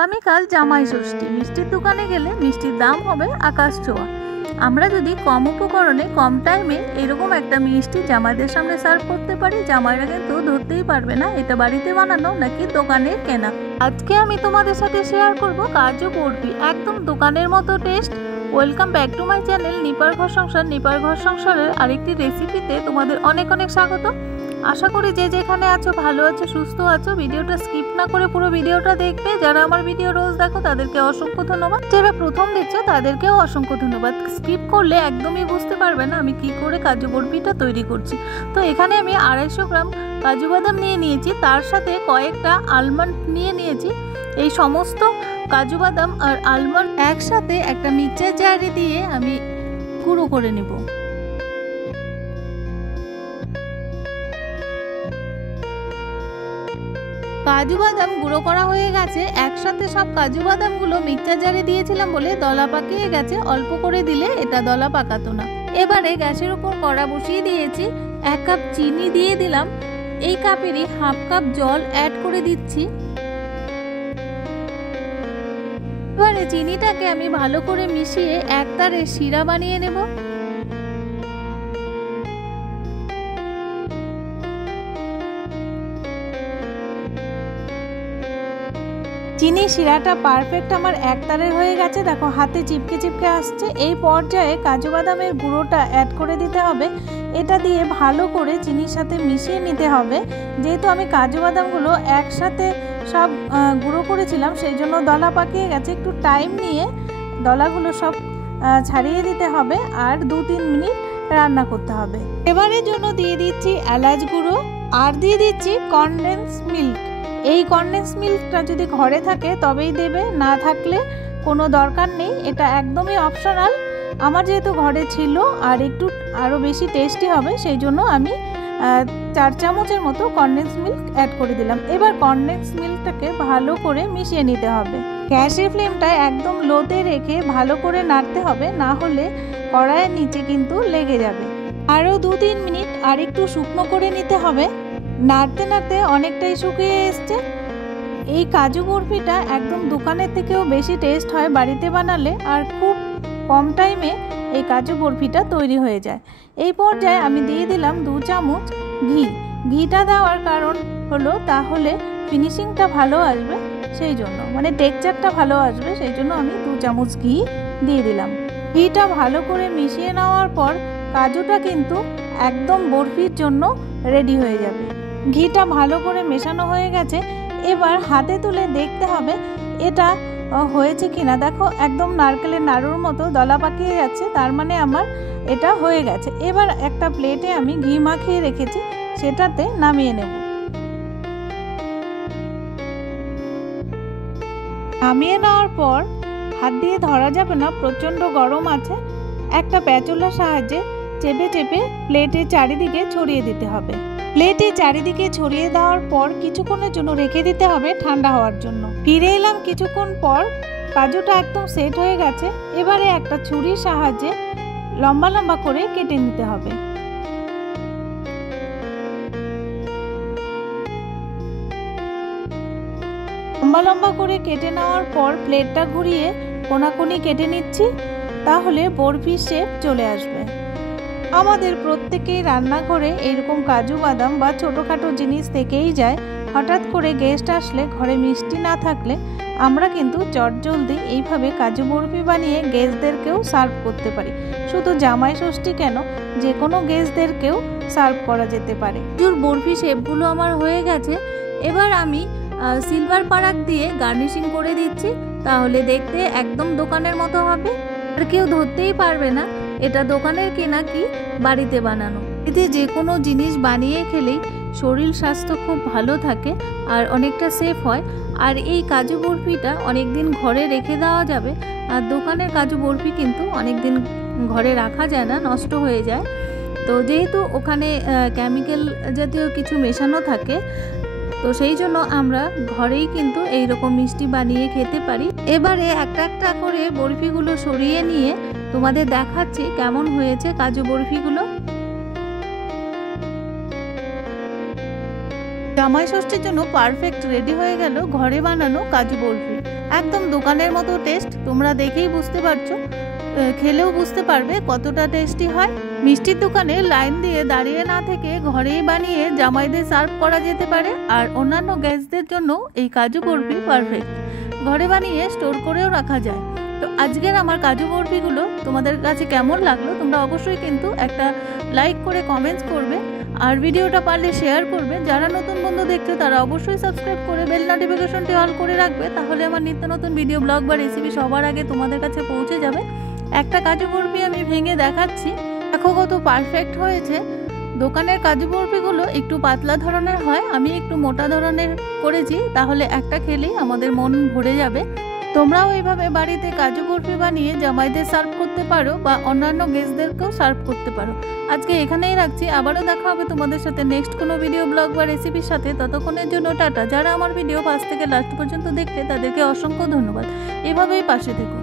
আগামীকাল জামাই ষষ্ঠী। মিষ্টির দোকানে গেলে মিষ্টির দাম হবে আকাশ ছোঁয়া। আমরা যদি কম উপকরণে কম টাইমে এরকম একটা মিষ্টি জামাইদের সামনে সার্ভ করতে পারি, জামাইরা কিন্তু ধরতেই পারবে না এটা বাড়িতে বানানো নাকি দোকানের কেনা। আজকে আমি তোমাদের সাথে শেয়ার করব কাজু বরফি, একদম দোকানের মতো taste. Welcome back to my channel নিপার ঘর সংসার। নিপার ঘর সংসারের আরেকটি রেসিপিতে তোমাদের অনেক অনেক স্বাগত। আশা করি যে যেখানে আছো ভালো আছো, সুস্থ আছো। ভিডিওটা স্কিপ না করে পুরো ভিডিওটা দেখবে। যারা আমার ভিডিও রোজ দেখো তাদেরকে অসংখ্য ধন্যবাদ, যারা প্রথম দেখছো তাদেরকেও অসংখ্য ধন্যবাদ। স্কিপ করলে একদমই বুঝতে পারবে না আমি কি করে কাজু বরফিটা তৈরি করছি। তো এখানে আমি 250 গ্রাম কাজু বাদাম নিয়ে নিয়েছি, তার সাথে কয়েকটা আলমন্ড নিয়ে নিয়েছি। এই সমস্ত কাজু বাদাম আর আলমন্ড একসাথে একটা মিক্সচার জারে দিয়ে আমি গুঁড়ো করে নেব। কাজু বাদাম গুঁড়ো করা হয়ে গেছে। একসাথে সব কাজু বাদামগুলো মিক্সচার জারে দিয়েছিলাম বলে দলা পাকিয়ে গেছে, অল্প করে দিলে এটা দলা পাকাতো না। এবারে গ্যাসের উপর কড়া বসিয়ে দিয়েছি, 1 কাপ চিনি দিয়ে দিলাম, এই কাপেরই হাফ কাপ জল অ্যাড করে দিচ্ছি। এবারে চিনিটাকে আমি ভালো করে মিশিয়ে একতারে শিরা বানিয়ে নেব। চিনি শিরাটা পারফেক্ট আমার একতারের হয়ে গেছে, দেখো হাতে চিপকে চিপকে আসছে। এই পর্যায়ে কাজু বাদামের গুঁড়োটা অ্যাড করে দিতে হবে। এটা দিয়ে ভালো করে চিনির সাথে মিশিয়ে নিতে হবে। যেহেতু আমি কাজু বাদামগুলো একসাথে সব গুঁড়ো করেছিলাম সেই জন্য দলা পাকিয়ে গেছে। একটু টাইম নিয়ে দলাগুলো সব ছাড়িয়ে দিতে হবে আর 2-3 মিনিট রান্না করতে হবে। এবারের জন্য দিয়ে দিচ্ছি এলাচ গুঁড়ো আর দিয়ে দিচ্ছি কনডেন্স মিল্ক। এই কনডেন্স মিল্কটা যদি ঘরে থাকে তবেই দেবে, না থাকলে কোনো দরকার নেই, এটা একদমই অপশনাল। আমার যেহেতু ঘরে ছিল আর একটু আরও বেশি টেস্টি হবে সেই জন্য আমি 4 চামচের মতো কনডেন্স মিল্ক অ্যাড করে দিলাম। এবার কনডেন্স মিল্কটাকে ভালো করে মিশিয়ে নিতে হবে। গ্যাসের ফ্লেমটা একদম লোতে রেখে ভালো করে নাড়তে হবে, না হলে কড়াইয়ের নিচে কিন্তু লেগে যাবে। আরও 2-3 মিনিট আর একটু শুকনো করে নিতে হবে। নাড়তে নাড়তে অনেকটাই শুকিয়ে এসছে। এই কাজু বরফিটা একদম দোকানের থেকেও বেশি টেস্ট হয় বাড়িতে বানালে, আর খুব কম টাইমে এই কাজু বরফিটা তৈরি হয়ে যায়। এই পর্যায়ে আমি দিয়ে দিলাম 2 চামচ ঘি। ঘিটা দেওয়ার কারণ হলো তাহলে ফিনিশিংটা ভালো আসবে, সেই জন্য মানে টেক্সচারটা ভালো আসবে, সেই জন্য আমি 2 চামচ ঘি দিয়ে দিলাম। ঘিটা ভালো করে মিশিয়ে নেওয়ার পর কাজুটা কিন্তু একদম বরফির জন্য রেডি হয়ে যাবে। ঘিটা ভালো করে মেশানো হয়ে গেছে। এবার হাতে তুলে দেখতে হবে এটা হয়েছে কিনা। দেখো একদম নারকেলের নাড়ুর মতো দলা পাকিয়ে যাচ্ছে, তার মানে আমার এটা হয়ে গেছে। এবার একটা প্লেটে আমি ঘি মাখিয়ে রেখেছি, সেটাতে নামিয়ে নেব। নামিয়ে নেওয়ার পর হাত দিয়ে ধরা যাবে না, প্রচণ্ড গরম আছে। একটা প্যাচুলার সাহায্যে চেপে চেপে প্লেটের চারিদিকে ছড়িয়ে দিতে হবে। প্লেটে চারিদিকে ছড়িয়ে দেওয়ার পর কিছুক্ষণের জন্য রেখে দিতে হবে ঠান্ডা হওয়ার জন্য। ফিরে এলাম কিছুক্ষণ পর, কাজুটা একদম সেট হয়ে গেছে। এবারে একটা ছুরির সাহায্যে লম্বা লম্বা করে কেটে নিতে হবে। লম্বা লম্বা করে কেটে নেওয়ার পর প্লেটটা ঘুরিয়ে কোনাকুনি কেটে নিচ্ছি, তাহলে বরফি শেপ চলে আসবে। আমাদের প্রত্যেকেই রান্নাঘরে এরকম কাজু বাদাম বা ছোটোখাটো জিনিস থেকেই যায়। হঠাৎ করে গেস্ট আসলে ঘরে মিষ্টি না থাকলে আমরা কিন্তু চটজলদি এইভাবে কাজু বরফি বানিয়ে গেস্টদেরকেও সার্ভ করতে পারি। শুধু জামাই ষষ্ঠী কেন, যে কোনো গেস্টদেরকেও সার্ভ করা যেতে পারে। কাজুর বরফি শেপগুলো আমার হয়ে গেছে। এবার আমি সিলভার পারাক দিয়ে গার্নিশিং করে দিচ্ছি, তাহলে দেখতে একদম দোকানের মতো হবে আর কেউ ধরতেই পারবে না এটা দোকানের কেনা কি বাড়িতে বানানো। এতে যে কোনো জিনিস বানিয়ে খেলেই শরীর স্বাস্থ্য খুব ভালো থাকে আর অনেকটা সেফ হয়। আর এই কাজু বরফিটা অনেক দিন ঘরে রেখে দেওয়া যাবে, আর দোকানের কাজু বরফি কিন্তু অনেক দিন ঘরে রাখা যায় না, নষ্ট হয়ে যায়। তো যেহেতু ওখানে কেমিক্যাল জাতীয় কিছু মেশানো থাকে, তো সেই জন্য আমরা ঘরেই কিন্তু এই রকম মিষ্টি বানিয়ে খেতে পারি। এবারে একটা একটা করে বরফিগুলো সরিয়ে নিয়ে তোমাদের দেখাচ্ছি কেমন হয়েছে কাজু বরফিগুলো। জামাই ষষ্ঠীর জন্য পারফেক্ট রেডি হয়ে গেল ঘরে বানানো কাজু বরফি। একদম দোকানের মতো টেস্ট, তোমরা দেখেই বুঝতে পারছো, খেলেও বুঝতে পারবে কতটা টেস্টি হয়। মিষ্টির দোকানে লাইন দিয়ে দাঁড়িয়ে না থেকে ঘরেই বানিয়ে জামাইদের সার্ভ করা যেতে পারে। আর অন্যান্য গেস্টদের জন্য এই কাজু বরফি পারফেক্ট, ঘরে বানিয়ে স্টোর করেও রাখা যায়। তো আজকের আমার কাজু বরফিগুলো তোমাদের কাছে কেমন লাগলো তোমরা অবশ্যই কিন্তু একটা লাইক করে কমেন্টস করবে, আর ভিডিওটা পারলে শেয়ার করবে। যারা নতুন বন্ধু দেখছো তারা অবশ্যই সাবস্ক্রাইব করে বেল নোটিফিকেশনটি অল করে রাখবে, তাহলে আমার নিত্য নতুন ভিডিও, ব্লগ বা রেসিপি সবার আগে তোমাদের কাছে পৌঁছে যাবে। একটা কাজু বরফি আমি ভেঙে দেখাচ্ছি, দেখো কত পারফেক্ট হয়েছে। দোকানের কাজু বরফিগুলো একটু পাতলা ধরনের হয়, আমি একটু মোটা ধরনের করেছি, তাহলে একটা খেলেই আমাদের মন ভরে যাবে। তোমরাও এইভাবে বাড়িতে কাজু বরফি বানিয়ে জামাইদের সার্ভ করতে পারো বা অন্যান্য গেস্টদেরকেও সার্ভ করতে পারো। আজকে এখানেই রাখছি, আবারও দেখা হবে তোমাদের সাথে নেক্সট কোনো ভিডিও, ব্লগ বা রেসিপির সাথে। ততক্ষণের জন্য টাটা। যারা আমার ভিডিও ফার্স্ট থেকে লাস্ট পর্যন্ত দেখলে তাদেরকে অসংখ্য ধন্যবাদ, এভাবেই পাশে থেকো।